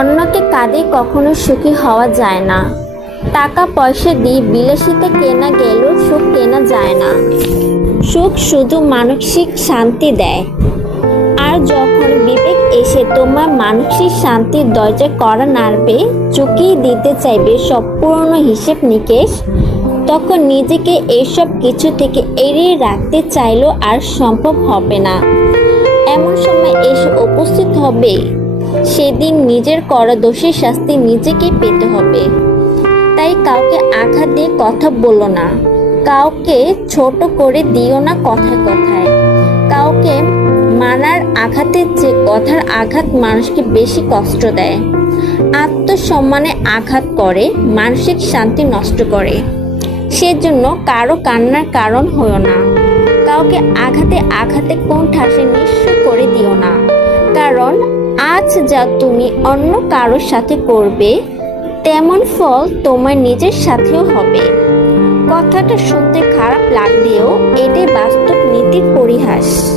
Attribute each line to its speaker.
Speaker 1: অন্যকে কাঁদে কখনো সুখী হওয়া যায় না। টাকা পয়সা দিয়ে বিলাসিতা কেনা গেলেও সুখ কেনা যায় না। সুখ শুধু মানসিক শান্তি দেয়। আর যখন বিবেক এসে তোমার মানসিক শান্তির দরজা করা নাড়বে, চুকিয়ে দিতে চাইবে সব পুরনো হিসেব নিকেশ, তখন নিজেকে এইসব কিছু থেকে এড়িয়ে রাখতে চাইলেও আর সম্ভব হবে না। এমন সময় এসে উপস্থিত হবে। সেদিন নিজের করা দোষের শাস্তি নিজেকেই পেতে হবে। তাই কাউকে আঘাত দিয়ে কথা বলো না। কাউকে ছোট করে দিও না কথায় কথায়। কাউকে মানার আঘাতের চেয়ে কথার আঘাত মানুষকে বেশি কষ্ট দেয়। আত্মসম্মানে আঘাত করে, মানসিক শান্তি নষ্ট করে। সেজন্য কারও কান্নার কারণ হও না। কাউকে আঘাতে আঘাতে কোন ঠাসে নিঃস্ব করে দিও না। কারণ আজ যা তুমি অন্য কারোর সাথে করবে, তেমন ফল তোমার নিজের সাথেও হবে। কথাটা শুনতে খারাপ লাগলেও এটাই বাস্তব নীতির পরিহাস।